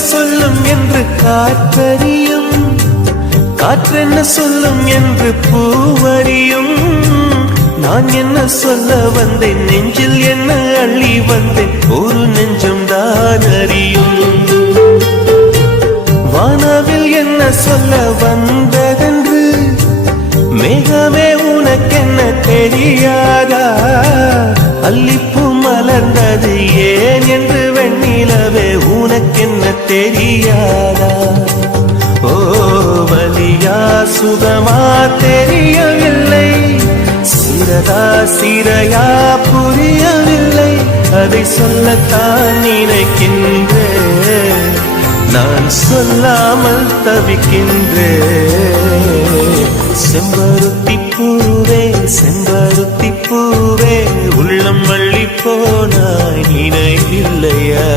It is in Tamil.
சொல்லும் என்று காற்றறியும், காற்றென்ன சொல்லும் என்று பூவறியும். நான் என்ன சொல்ல வந்தேன், நெஞ்சில் என்ன அள்ளி வந்தேன், ஒரு நெஞ்சம் தான் அறியும். வானவில் என்ன சொல்ல வந்ததென்று மேகமே உனக்கென்ன தெரியாதா? அல்லிப்பூ மலர்ந்தது ஏன் என்று வெண்ணிலவே உனக்கென்ன தெரியாதா? ஓ வலியா சுகமா தெரியவில்லை, சிறதா சிறையா புரியவில்லை. அதை சொல்லத்தான் நினைக்கின்றேன், நான் சொல்லாமல் தவிக்கின்றேன். செம்பருத்தி பூவே செம்பருத்தி பூவே, உள்ளம் வள்ளி போனாய் நினைவில்லையா?